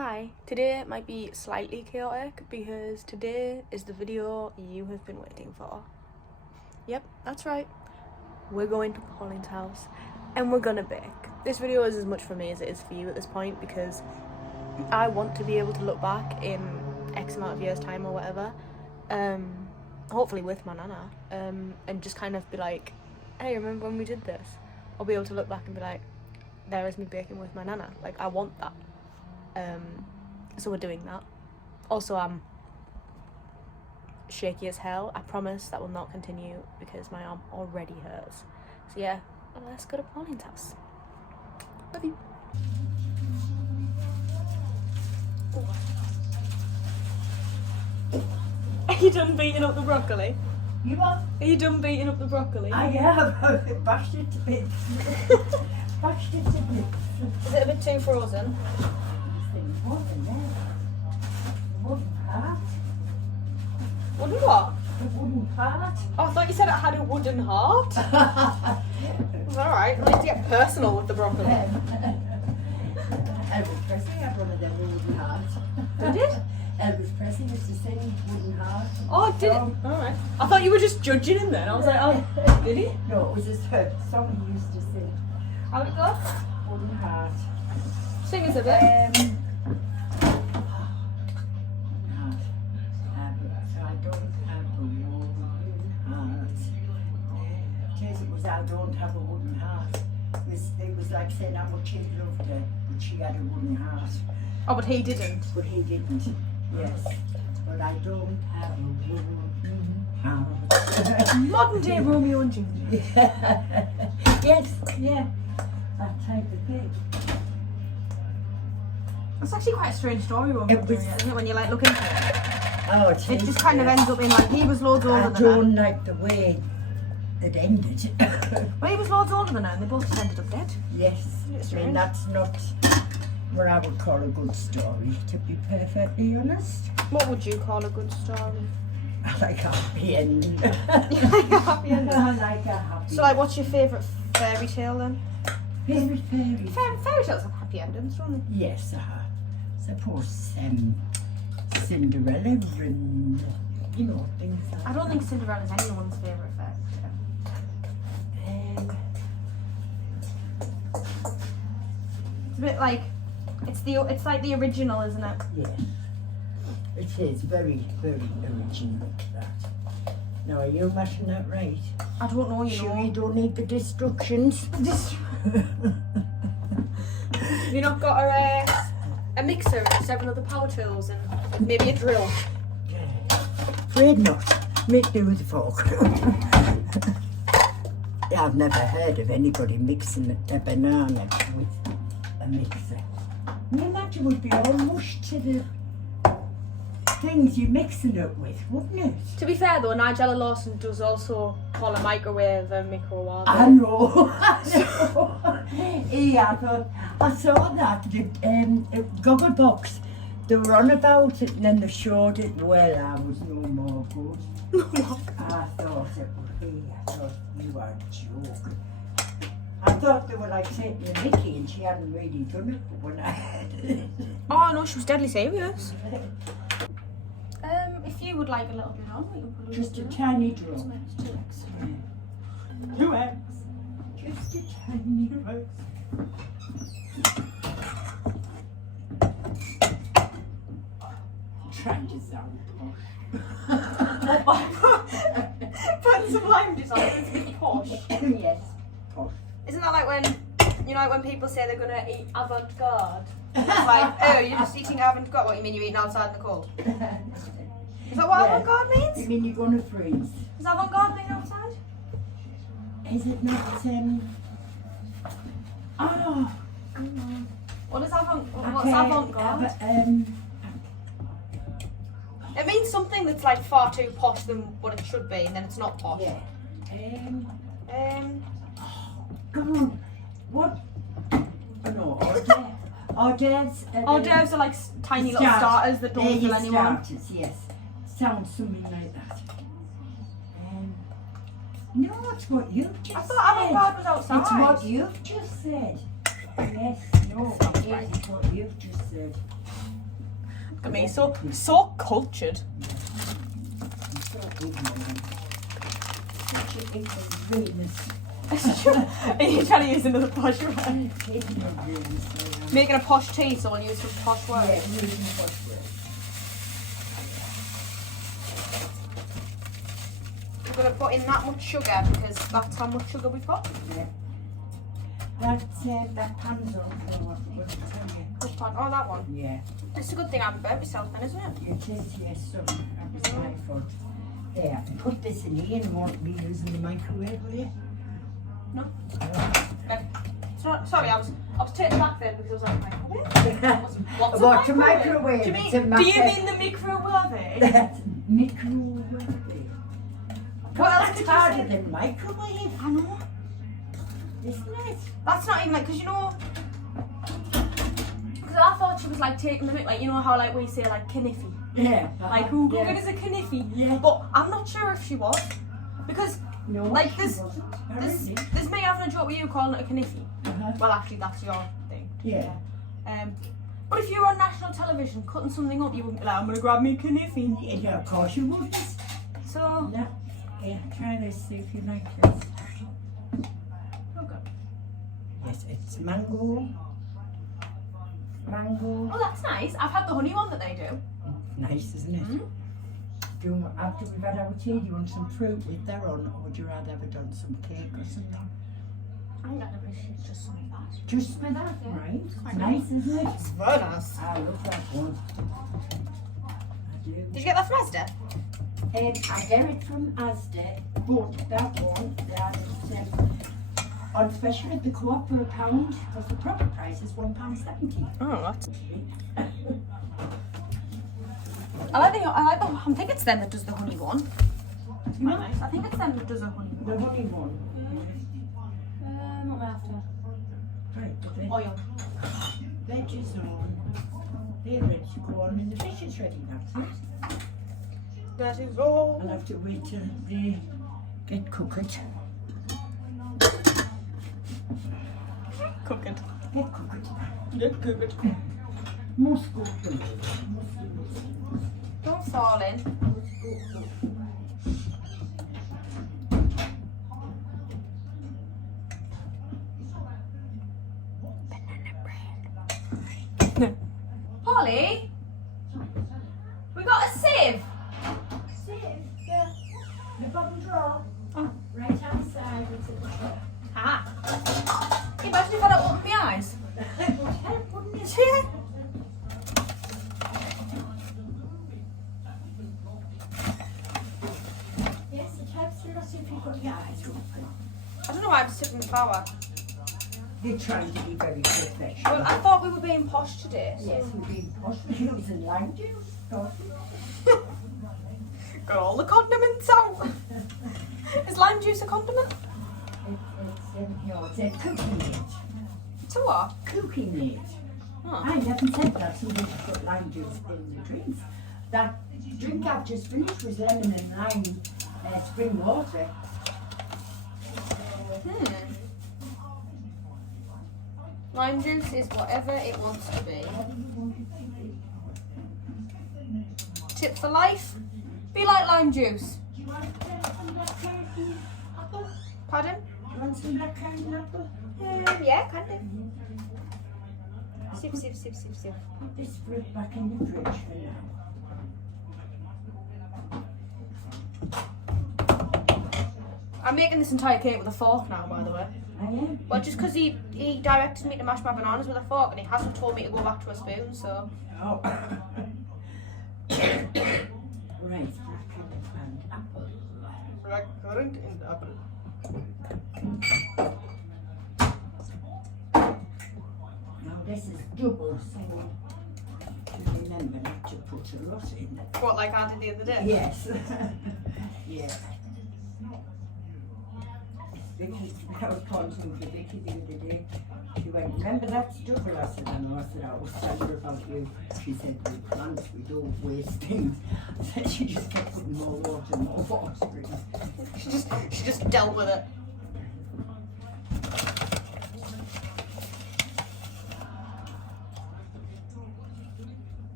Hi, today might be slightly chaotic because today is the video you have been waiting for. Yep, that's right. We're going to Pauline's house and we're gonna bake. This video is as much for me as it is for you at this point because I want to be able to look back in X amount of years time or whatever, hopefully with my nana, and just kind of be like, hey, remember when we did this? I'll be able to look back and be like, there is me baking with my nana. Like, I want that. So we're doing that. Also, I'm shaky as hell. I promise that will not continue because my arm already hurts. So yeah, let's go to Pauline's house. Love you. Are you done beating up the broccoli? You what? Are you done beating up the broccoli? I have. Bashed it to bits. Bashed it to bits. Is it a bit too frozen? What in there? The wooden heart. Wooden what? The wooden heart. Oh, I thought you said it had a wooden heart. It's alright, I need to get personal with the broccoli. Elvis Presley had one of them wooden hearts. Who did? Elvis Presley used to sing wooden heart. Oh, did it? Alright. I thought you were just judging him then. I was like, oh, did he? No, it was his song he used to sing. How it go? Wooden heart. Sing us a bit. I don't have a wooden heart. It was like saying how much he loved her, but she had a wooden heart. Oh, but he didn't. But he didn't. Yes. But I don't have a wooden heart. Modern day Romeo and Juliet. Yes, yeah. That type of thing. It's actually quite a strange story, Romeo and Juliet, isn't it, when you like look into it? Oh, It just kind of ends up in like, he was loads older I than her. don't like the way it ended. Well, he was loads older than her and they both just ended up dead. Yes. It's I mean, strange. that's not what I would call a good story, to be perfectly honest. What would you call a good story? I like a happy ending. Happy ending. I like a happy So, like, what's your favourite fairy tale then? Fairy fairy. Fairy tales have happy endings, don't they? Yes, suppose Cinderella and, you know, things like I don't think Cinderella's anyone's favourite fairy tale. It's a bit like, it's like the original, isn't it? Yes. It is very, very original, that. Now, are you mashing that right? I don't know, you Sure know. you don't need the destructions? Have you not got a mixer and 7 other power tools and maybe a drill? Afraid not. Make do with a fork. Yeah, I've never heard of anybody mixing a banana with a mixer. I imagine it would be all mushed to the things you're mixing it with, wouldn't it? To be fair though, Nigella Lawson does also call a microwave a microwave. I know. Yeah, I saw that, the Gogglebox. They were on about it and then they showed it. Well, I was no more good. I thought it would be. I thought you were a joke. I thought they were like taking a mickey and she hadn't really done it, but when I heard it. Oh no, she was deadly serious. If you would like a little bit on, we can put Just a little bit tiny on. drop. Two eggs. 2 eggs. Just a tiny egg. Trying to sound posh. Put some lime juice on it, it's a bit posh. Yes, posh. Isn't that like when, you know, like when people say they're gonna eat avant-garde? It's like, oh, you're just eating avant-garde. What, you mean you're eating outside in the cold? Is that what Yeah. avant-garde means? You mean you're going to freeze? Is avant-garde being outside? Is it not, oh, What is what's okay, avant-garde? It means something that's like far too posh than what it should be, and then it's not posh. yeah. Um, Come on. What? Oh, no, hors d'oeuvres. hors d'oeuvres are like tiny little starters that don't kill anyone. Starters, yes. Sounds something like that. No, it's what you've just I thought said. avant-garde was outside. It's what you've just said. Yes, no. No, Sounds it right. is what you've just said. Look at me, so cultured. I'm so ignorant. Such an ignoramus. Are you trying to use another posh word? Ignoramus. Making a posh tea, so I'll use some posh words. Yeah, using posh words. We're going to put in that much sugar because that's how much sugar we've got. Yeah. That pan's on for what I'm going to tell you. Good pan. Oh, that one. Yeah. It's a good thing I haven't burnt myself then, isn't it? It is, yes, so that was my fault. Yeah, put this in here and won't be using the microwave, will you? No. Sorry, I was taken back then because I was like, microwave? What's a microwave? Do you mean the microwave? That's microwave. What else That's could you harder say? than microwave, I know. isn't it? That's not even like, because you know, because I thought she was like taking the mic, like, you know how like we say like kniffy. Yeah. Like, who yeah. good is a kniffy? Yeah. But I'm not sure if she was. Because, No, like, she this- wasn't. this Apparently. me having a joke with you calling it a kniffy. Uh-huh. Well, actually, that's your thing. Yeah. But if you were on national television cutting something up, you wouldn't be like, I'm going to grab me a kniffy. Yeah, of course you would. So, No. Yeah, try this, see if you like this. okay. Yes, it's mango. Mango. Oh, that's nice. I've had the honey one that they do. Nice, isn't it? Mm. Do you, after we've had our tea, do you want some fruit with that on, or would you rather have it on some cake or something? I think I'd appreciate just some of that. Just with that, Yeah. right? Quite Nice, isn't it? It's very nice. I love that one. I do. Did you get that from Asda? I get it from Asda, but that one, that is on special at the Co-op for £1, because the proper price is £1.70. Oh, that's. I think it's them that does the honey one. It's quite nice. I think it's them that does the honey one. The honey one. What am I after? Right, the Oil. veg is on. They're ready to go on, and the fish is ready, that's it. That is all. I'll have to wait till they get cooked. Cook it. Get cooked. Get cooked. Must cook them. Don't fall in. Polly, we got a sieve. Yeah. The bottom drawer. Oh. Right hand side. It's at the top. Ah. Imagine if I don't open my eyes. It would help, wouldn't it? Yeah. Yes, it helps a lot if you've got your eyes open. I don't know why I'm sipping the power. They're trying to be very professional. Well, I thought we were being posh today. So. Yes, we're being posh. We're using lime juice. don't we? Got all the condiments out. Is lime juice a condiment? It's a cooking aid. To what? Cooking aid. Oh. I haven't said that, so we should put lime juice in the drinks. That drink I've just finished was lemon and lime spring water. Lime juice is whatever it wants to be. Tip for life: be like lime juice. Do you want some blackcurrant apple? Pardon? Do you want some blackcurrant apple? Yeah, kind of. Sip, sip, sip, sip, sip. Put this fruit back in the fridge for now. I'm making this entire cake with a fork now, by the way. I am. Well, just because he directed me to mash my bananas with a fork and he hasn't told me to go back to a spoon, so. Oh. Right, blackcurrant and apple. Blackcurrant and apple. Now this is double, so to remember not to put a lot in. What, like I did the other day? Yes. Yeah. Vicky, I was pointing to Vicky the other day. She went, remember that's double? I said, I know. I said, I was telling her about you. She said, we plant, we don't waste things. I said, she just kept putting more water in. She just dealt with it.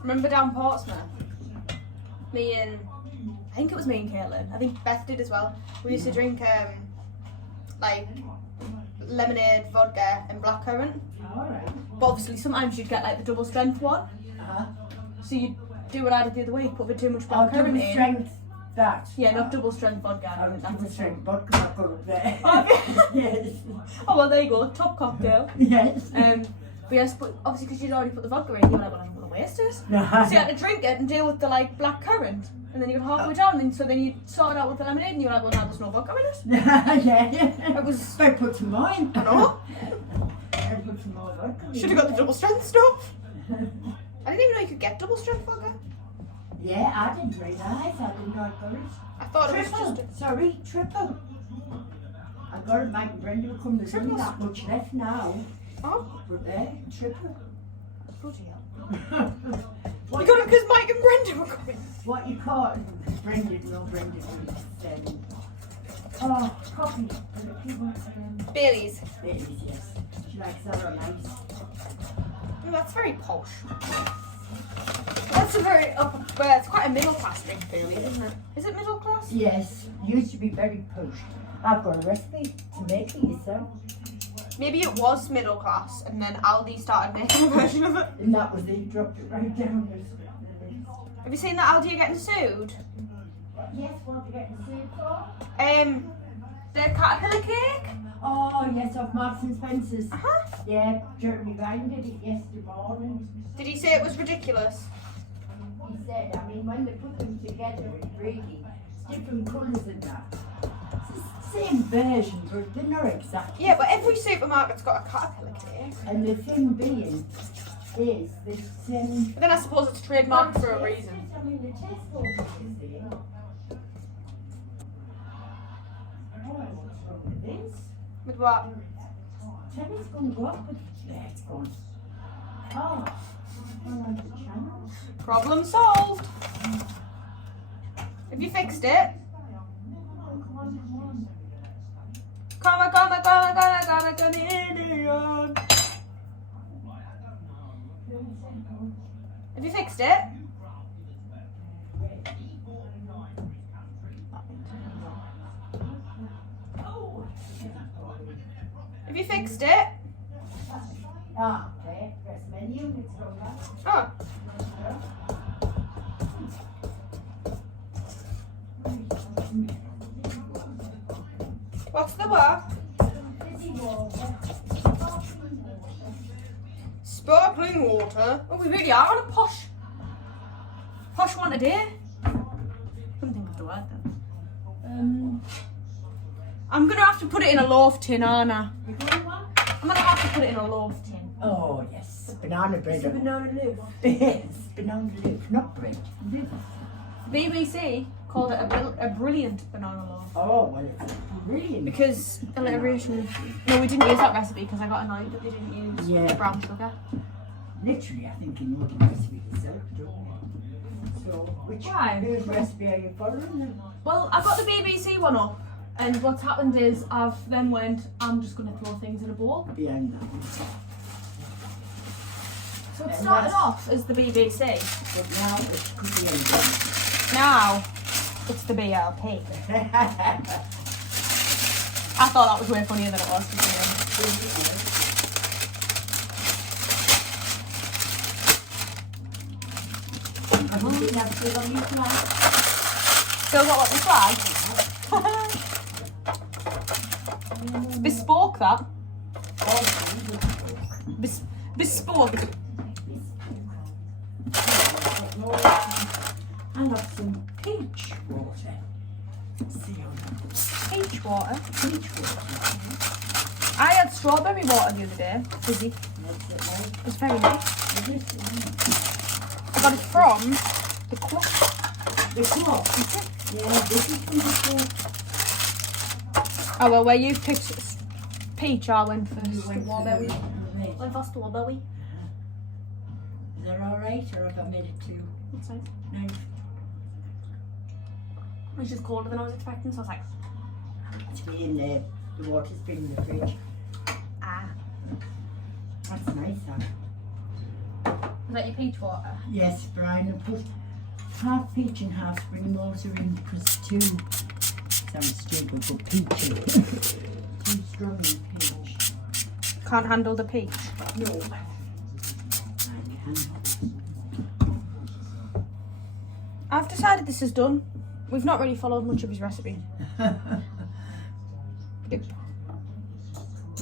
Remember down Portsmouth? Me and I think it was me and Caitlin. I think Beth did as well. We used to drink like lemonade, vodka, and blackcurrant. Alright. But obviously, sometimes you'd get like the double strength one. Uh-huh. So you'd do what I did the other week, put a bit too much Oh, blackcurrant double in. strength, that. Yeah, not double strength vodka. I Oh, don't think double that's strength vodka, I've got it there. Okay. Yes. Oh well, there you go. Top cocktail. Yes. But yes, but obviously because you'd already put the vodka in, you were like, well, I'm gonna waste it. So you had to drink it and deal with the like black currant, and then you got halfway down, and so then you sorted out with the lemonade, and you were like, well, now there's no vodka in it. Yeah. It was. I put some more in. I know. I put some more vodka in. Should have got the double strength stuff. I didn't even know you could get double strength vodka. Yeah, I didn't realise. I didn't know I got it. I thought it was Triple. just. Sorry, triple. I got it, Mike and Brenda will come. There's only that much left now. Oh, But there, triple. bloody hell. What You got it because Mike and Brenda were coming. What you call it? Brenda, no, Brenda. Oh, coffee. And a few more, Bailey's. Bailey's, yes. She likes that on ice. Oh, that's very posh. That's a very it's quite a middle class drink, Bailey's, isn't it? Is it middle class? Yes, used to be very posh. I've got a recipe to make it yourself. Maybe it was middle class, and then Aldi started making a version of it. And that was it, dropped it right down. Have you seen that Aldi are getting sued? Yes, what are you getting sued for? The caterpillar cake. Oh, yes, off Marks and Spencer's. Uh-huh. Yeah, Jeremy Ryan did it yesterday morning. Did he say it was ridiculous? He said, I mean, when they put them together, it's really different colours and that. It's the same version, but they're not exactly. Yeah, but every supermarket's got a caterpillar cake. And the thing being is that But then I suppose it's trademarked for a reason. I mean, the taste won't be the same. Oh, what's wrong with this? With what? Tell me it's going to go up, but there it's gone. Oh, gone on the channel. Problem solved. Have you fixed it? Chameleon. Have you fixed it? Have you fixed it? Ah, okay. Press menu, it's all right. Oh. What's the what? Sparkling water. Oh, we really are on a posh one today. Couldn't think of the word then. I'm gonna have to put it in a loaf tin, aren't I? You got one? I'm gonna have to put it in a loaf tin. Oh, yes. Banana bread. banana loaf. Yes, banana loaf, not bread. Loaf. BBC called it a brilliant banana loaf. Oh, well, it's brilliant. Because alliteration. No, we didn't use that recipe because I got annoyed that they didn't use Yeah. brown sugar. Literally, I think you know the recipe yourself, don't you? So, whose recipe are you following? Well, I got the BBC one up, and what's happened is I've then went, I'm just going to throw things in a bowl. Behind that one. So it And started that's- off as the BBC. But now it's cooking. Now it's the BLP. I thought that was way funnier than it was. Still got what the flag? It's bespoke that. Bespoke. I love some peach water. Peach water. Peach water. I had strawberry water the other day. Fizzy. It was very nice. I got it from the cook. The clock. Yeah, this is from the clock. Oh well, where you picked peach, I went for strawberry. Right. Went for strawberry. Is that alright, or have I made it too? That's nice. Nice. Which is colder than I was expecting, so I was like, It's been the water's been in the fridge. ah. That's nice, huh? Is that your peach water? Yes, Brian, I put half peach and half spring water in because too sounds stupid, but peachy. Too strong in peach. Can't handle the peach. No. I've decided this is done. We've not really followed much of his recipe.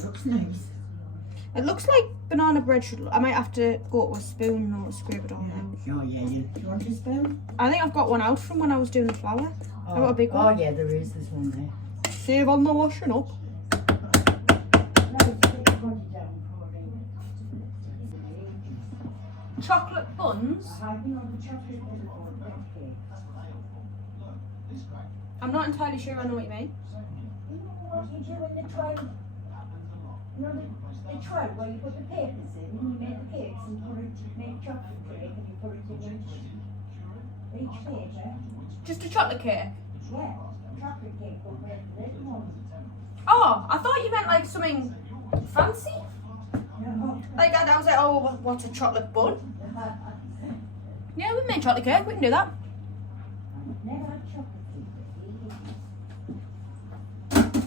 Looks nice. It looks like banana bread should look. I might have to go to a spoon or scrape it on out. Oh yeah, you want a spoon? I think I've got one out from when I was doing the flour. I've got a big one. Oh yeah, there is. There's one there. Save on the washing up. Chocolate buns? I'm not entirely sure I know what you mean. What you do in the tray, you know the tray where you put the papers in, and you make the cakes and make chocolate cake and you put it in each paper. Just a chocolate cake? Yeah, chocolate cake but with little ones. Oh, I thought you meant like something fancy. No. Like I was like, oh, what's a chocolate bun? Yeah, we make chocolate cake. We can do that. Never had chocolate cake.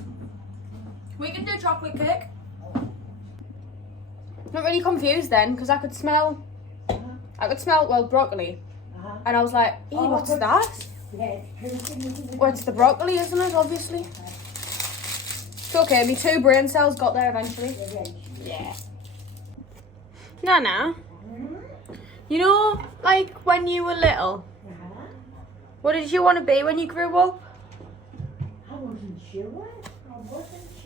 We can do chocolate cake. Not really confused then, because I could smell well broccoli, and I was like, "Ew, what's that?" Yeah, Well, it's the broccoli, isn't it? Obviously. It's okay. Me 2 brain cells got there eventually. Yeah. Nana, you know, like when you were little, what did you want to be when you grew up? I wasn't sure.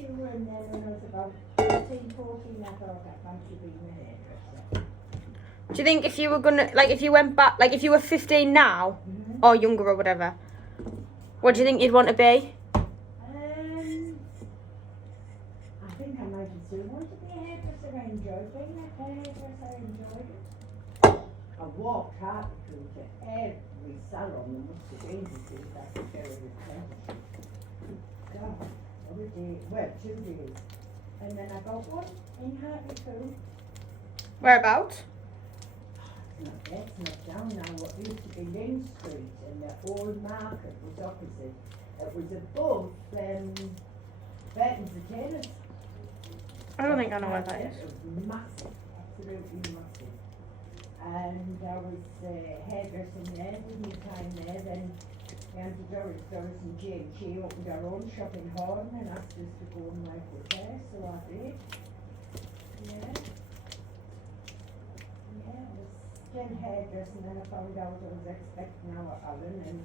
And then when I was about 13, 14, I thought I'd like to be an hairdresser. Do you think if you were gonna, like, if you went back, like, if you were 15 now, or younger or whatever, what do you think you'd want to be? I think I might still want to be a hairdresser. I enjoyed being a hairdresser. I enjoyed it. I walked hard through to every salon there must have been to see if I could get a apprenticeship. God. Every day, well, 2 days. And then I got one in Hartlepool. Whereabouts? It's not down now. What used to be Lynn Street and the old market was opposite. It was above Burton's the Tailors. I don't think I know where that is. It was massive, absolutely massive. And I was hairdressing there, with my time there. Then Auntie Doris and Jane, she opened her own shop in Horn and asked us to go and work with her, so I did. Yeah. Yeah, I was still hairdressing and I found out I was expecting our Alan and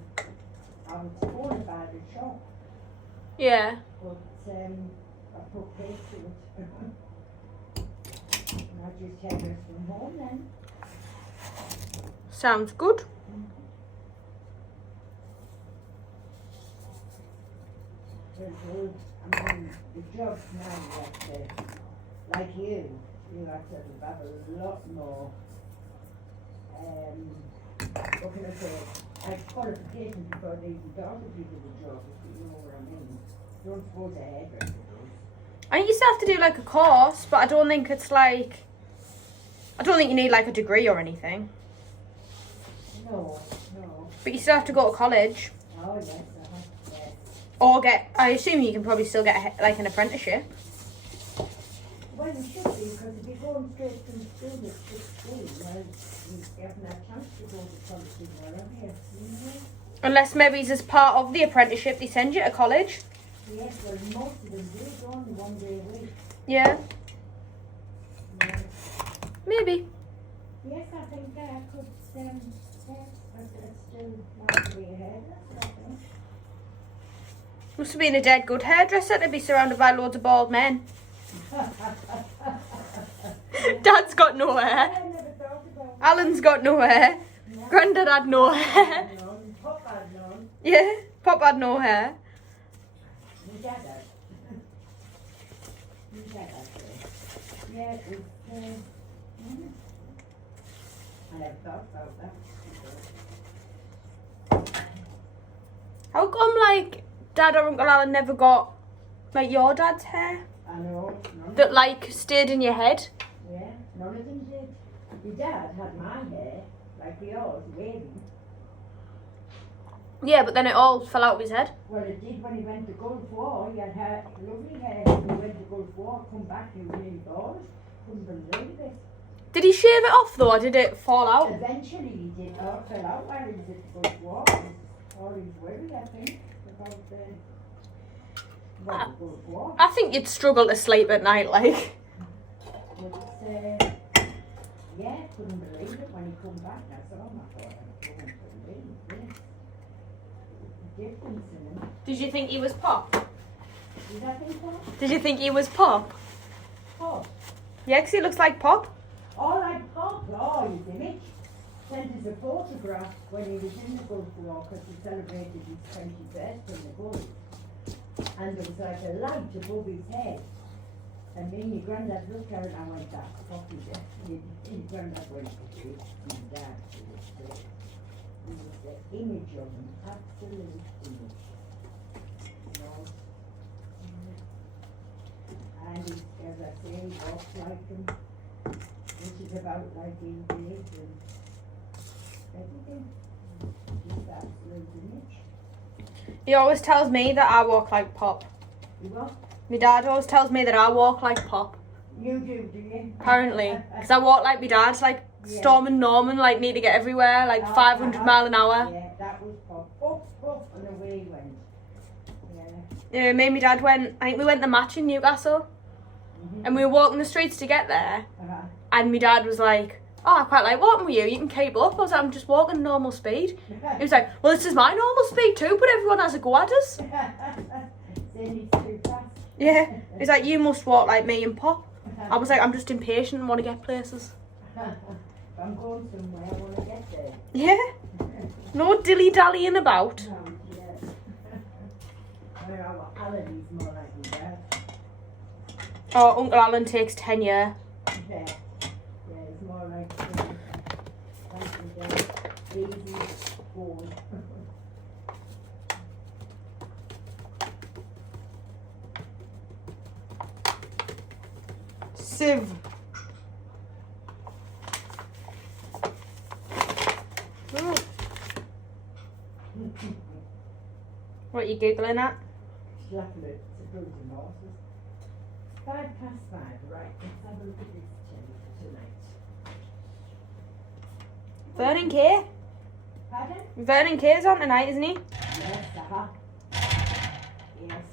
I was told about the shop. Yeah. But I put paid to it. And I just hairdressed from home then. Sounds good. I mean, the jobs now that, like you have to have a lot more, what can I say, qualifications before they even thought of you to the job, if you know what I mean. Don't suppose a hairdresser does. I think you still have to do like a course, but I don't think it's like, I don't think you need like a degree or anything. No. But you still have to go to college. Oh, yes, yes. Or I assume you can probably still get like an apprenticeship. Well, you should be, because if you're going straight from school at 16, well, you haven't had a chance to go to college anymore, have you? Unless maybe it's as part of the apprenticeship they send you to college. Yes, well, most of them do, don't they, 1 day a week. Yeah. Yeah. Maybe. Yes, I think I could still like to be a hairdresser, I think. Must have been a dead good hairdresser to be surrounded by loads of bald men. Dad's got no hair. I never thought about Alan's got no hair. that. Grandad had no hair. None. Pop had none. Yeah, Pop had no hair. My dad had. Yeah, it was, I never thought about that. How come like Dad or Uncle Alan never got like your dad's hair I know, none that like stayed in your head? Yeah, none of them did. My dad had my like yours, waving. Yeah, but then it all fell out of his head. Well, it did when he went to Gulf War. He had lovely hair. When he went to Gulf War, come back, he was really bald. Couldn't believe it. Did he shave it off though, or did it fall out? Eventually he did. All fell out while he was at the Gulf War. All his worry, I think, about the Gulf War. I think you'd struggle to sleep at night, like. But, yeah, couldn't believe it when he come back. I saw him. I thought, I couldn't believe this. The difference in him. Did you think he was Pop? Did I think so? Did you think he was Pop? Pop. Yeah, 'cause he looks like Pop. Oh, like Pop. Oh, his image. Sent us a photograph when he was in the Gulf War because he celebrated his 21st in the Gulf. And there was like a light above his head. And me and your granddad looked at it and I went, that's Poppy there. And your granddad went, it's my dad. It was the image of him, absolute image. You know? And he, as I say, he walks like him. Which is about like he did and everything. Just absolute image. He always tells me that I walk like Pop. You what? My dad always tells me that I walk like Pop. You do you? Apparently. Because I walk like my dad, like Storm Norman, like need to get everywhere, like 500 mile an hour. Yeah, that was Pop. Pop, Pop, and away he went. Yeah. Yeah, me and my dad went, I think we went to the match in Newcastle. And we were walking the streets to get there. Uh-huh. And my dad was like, oh, I quite like walking with you. You can keep up. I was like, I'm just walking normal speed. He was like, well, this is my normal speed too, but everyone has a go at us. Then it's too fast. Yeah. He's like, you must walk like me and Pop. I was like, I'm just impatient and want to get places. If I'm going somewhere, I want to get there. Yeah. No dilly-dallying about. No, yeah. Well, Alan's more like me, yeah. Oh, Uncle Alan takes 10 years. Yeah, it's more like baby born. Sieve. What are you giggling at? Chocolate to go to horses. 5 past 5, right? Let's have a look at this telly for tonight. Vernon Kay. Pardon? Vernon Kay's on tonight, isn't he? Yes, Yes.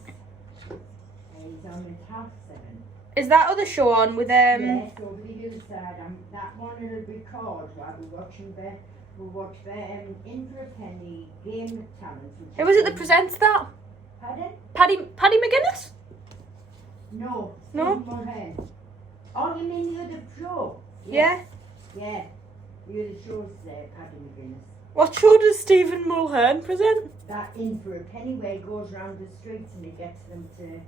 He's on at 7:30. Is that other show on with Yes, over the other side. That one will record while we're watching there. We'll watch In for a Penny, Game of Talent. Who is it that presents that? Pardon? Paddy McGuinness? No. No? Steve Mulhern. Oh, you mean the other show? Yeah. Yeah. The other show's Paddy McGuinness. What show does Stephen Mulhern present? That In for a Penny where he goes around the streets and he gets them to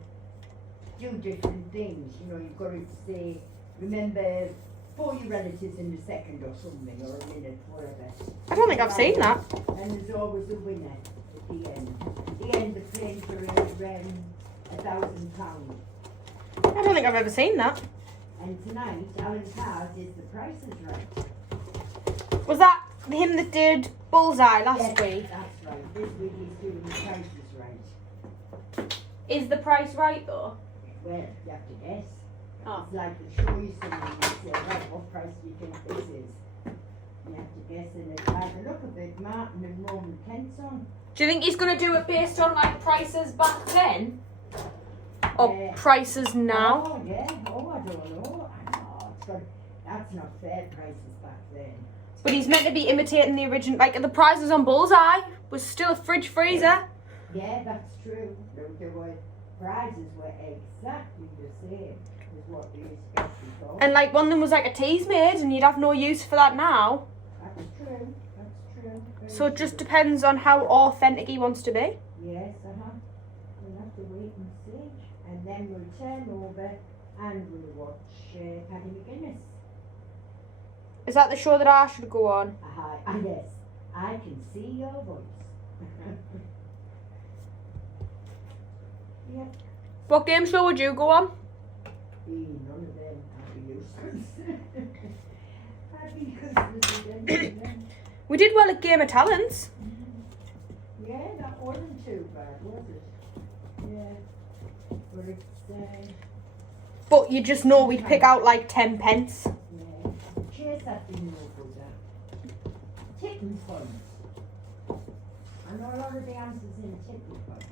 do different things. You know, you've got to say, remember 4 your relatives in the second or something, or a minute, whatever. I don't think I've seen that. And there's always a winner at the end. At the end, they're playing for £1,000. I don't think I've ever seen that. And tonight, Alan Carr is The Price is Right. Was that him that did Bullseye last week? That's right. This week he's doing The Price is Right. Is the price right though? Well, you have to guess. Oh. It's like they show you something and say, right, what price do you think this is? You have to guess, and it's by the look of it, Martin and Roman Kent's on. Do you think he's going to do it based on like prices back then? Or prices now? Oh, yeah. Oh, I don't know. I know. That's not fair prices back then. But he's meant to be imitating the original, like the prices on Bullseye was still a fridge freezer. Yeah, that's true. There were prizes were exactly the same as what we expected for. And like one of them was like a Teasmade and you'd have no use for that now. That's true. That's true. Very So it just true. depends on how authentic he wants to be. Yes, We'll have to wait and see. And then we'll turn over and we'll watch Paddy McGuinness. Is that the show that I should go on? Yes, I can see your voice. Yep. What game show would you go on? None of them are useless. Happy Christmas again. We did well at Game of Talents. Yeah, that wasn't too bad, was it? Yeah. But it's, But you just know we'd pick out like 10 pence. yeah. Cheers, that didn't know good that. Tipping funds. I know a lot of the answers in tipping funds.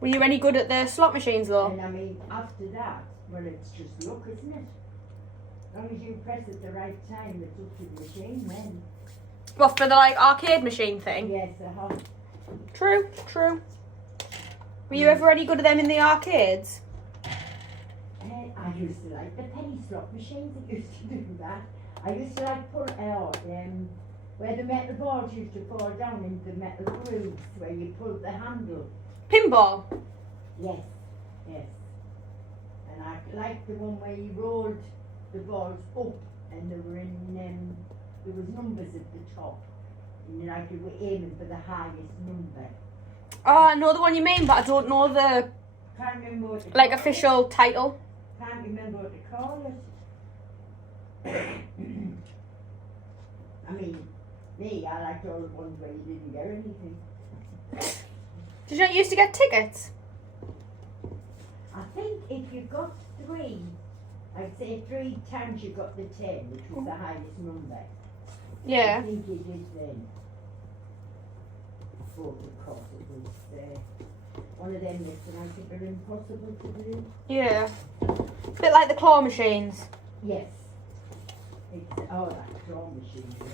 Were you any good at the slot machines though? And I mean, after that, well, it's just luck, isn't it? As long as you press at the right time, it's up to the machine then. Well, for the like arcade machine thing. Yes, True, true. Were you ever any good at them in the arcades? I used to like the penny slot machines that used to do that. I used to like pull out where the metal balls used to fall down into the metal grooves where you pulled the handle. Pinball. Yes, yes. And I liked the one where you rolled the balls up and they were in, there was numbers at the top. And like you were aiming for the highest number. Oh, I know the one you mean, but I don't know the Can't remember what to like call official title. it. Can't remember what to call it. I mean, me, I liked all the ones where you didn't get anything. Did you not used to get tickets? I think if you got 3, I'd say 3 times you got the 10, which was the highest number. I Yeah. think you did then. But of course it was one of them that I think are impossible to do. Yeah. Bit like the claw machines. Yes. It's, oh, that claw machine, yeah.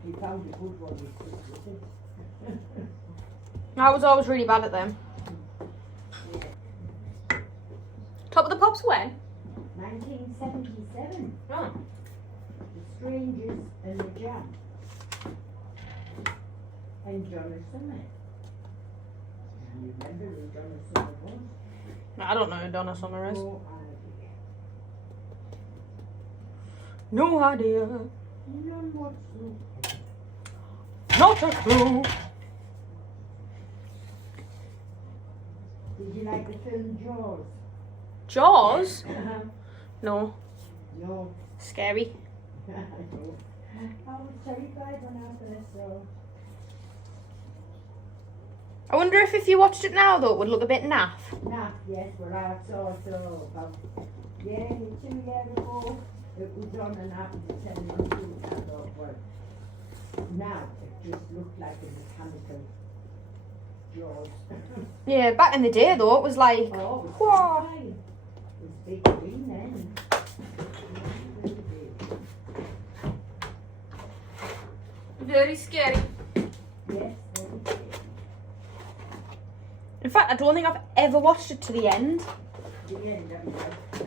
If you found a good one, you could with it. I was always really bad at them. Yeah. Top of the Pops when? 1977. Oh. The Strangers and the Jam. And Donna Summer. You remember who Donna Summer was? I don't know who Donna Summer is. Oh, No idea. none whatsoever. Not a clue. Did you like the film Jaws? Jaws? No. No. Scary. I was terrified when I first saw it. I wonder if you watched it now though, it would look a bit naff. Nah, yes, well I saw it about 2 years ago. It was on and I was telling you I thought, well, now it just looked like a mechanical Jaws. Yeah, back in the day though, it was like, Oh, it was whoa. terrifying. It was big green then. Very scary. Yes, very scary. In fact, I don't think I've ever watched it to the end. The end of it,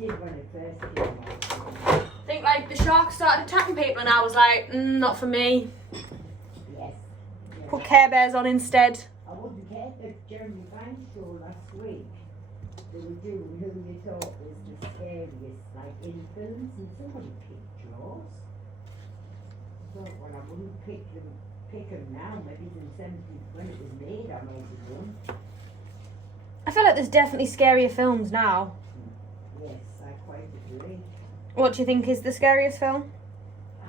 did when it first came out. I think like the sharks started attacking people and I was like, not for me. Yes. Put Care Bears on instead. I wouldn't care that Jeremy Vine show last week. They were doing who they thought was the scariest, like in films, and somebody picked Jaws. So, well, I wouldn't pick him now, maybe in 70 when it was made, I might have done. I feel like there's definitely scarier films now. Yes, I quite agree. What do you think is the scariest film?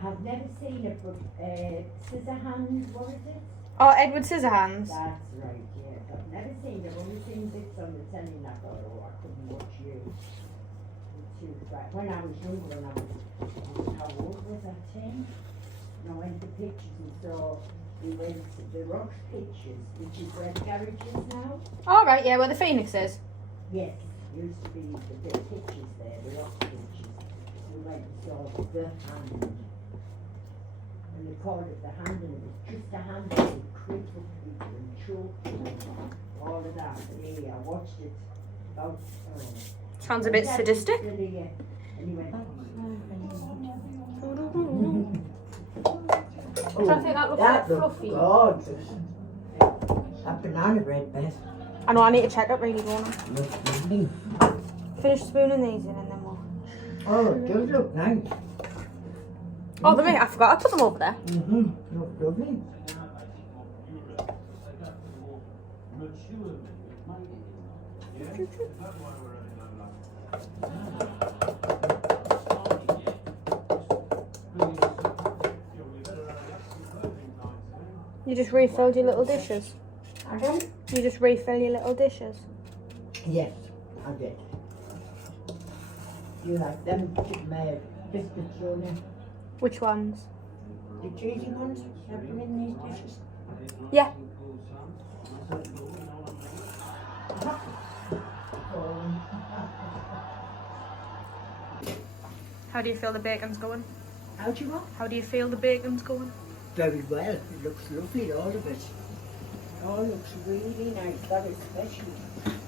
I've never seen it, but Scissorhands, what is it? Oh, Edward Scissorhands. That's right, yes. I've never seen it. I've only seen bits on the telly and I thought, oh, I couldn't watch you. When I was younger, and I was how old was I, 10? And I went to pictures and saw, we went to the Rocks Pictures, which is where the garage is now. All right, yeah, where the Phoenix is. Yes, used to be the big pictures there, the Rocks Pictures. We went and saw The Hand. And they called it The Hand, and it was just a hand that would cripple people and choke them and all of that. But yeah, I watched it about... Sounds a bit sadistic. And he went... I think that looks like fluffy. gorgeous. That banana bread, Beth. I know, I need to check it really, don't I? Looks lovely. Finish spooning these in and then we'll... Oh, it does look nice. Oh, the I forgot I put them over there. Looks lovely. You just refilled your little dishes? Pardon? You just refill your little dishes? Yes, I did. You like them biscuits, don't you? Which ones? The cheesy ones? Have them in these dishes? Yeah. How do you feel the bacon's going? How do you want? How do you feel the bacon's going? Very well. It looks lovely, all of it. It all looks really nice, very special.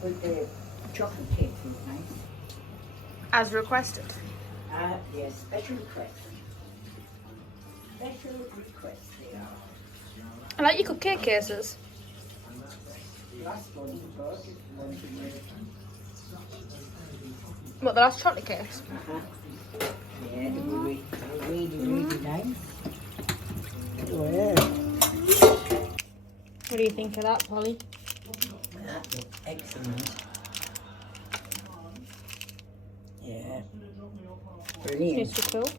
With the chocolate cake look nice. As requested. Yes, special request. Special request they are. I like your cupcake cases. Last one, first, one to make. What, the last chocolate cakes? Yeah, they were really nice. Well, What do you think of that, Polly? that looks excellent. Yeah. Brilliant. It's so cool.